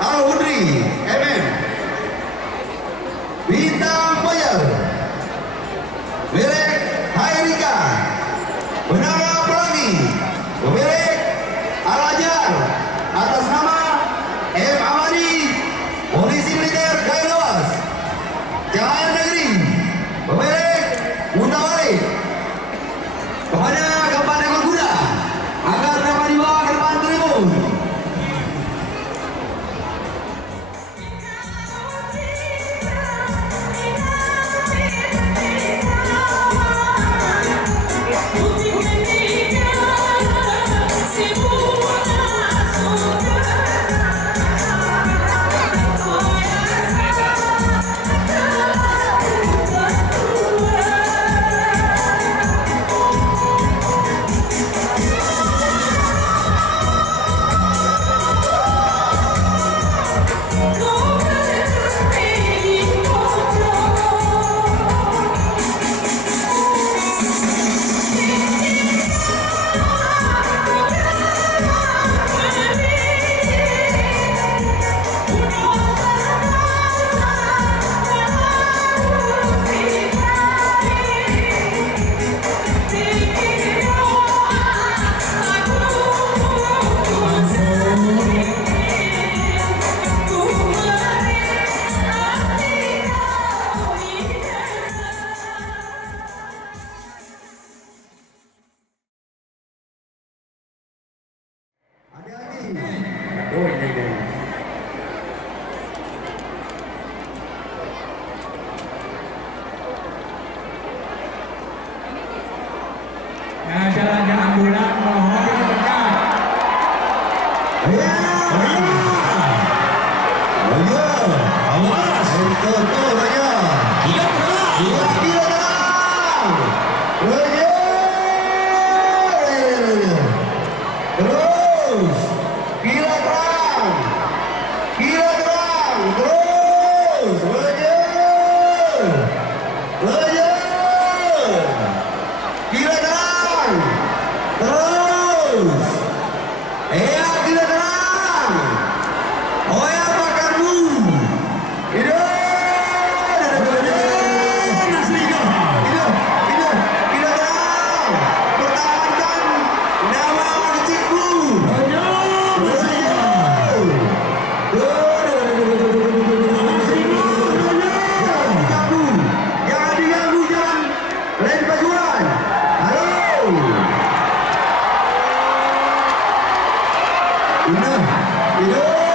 Al-Hudri, MM. Bintang Fajar, Berek Hairika, Benara Pelangi, Berek Al-Ajar, atas nama M. Amani, Polisi Militer Kailawas, Cahaya Negeri, Berek Mutawari, kepada keempat ekor kuda agar dapat dibawa ke depan tribun. Jalan-jalan ambulan mohon diperdekat. Awas, betul saja. Gila terang. Terus, gila terang. Terus, gila terang. Terus, gila terang. Oh ya pakarmu. Hidup. Gila terang. Pertahankan nama kecilku. Jangan diganggu, jangan lain pajuan. Halo. Hidup.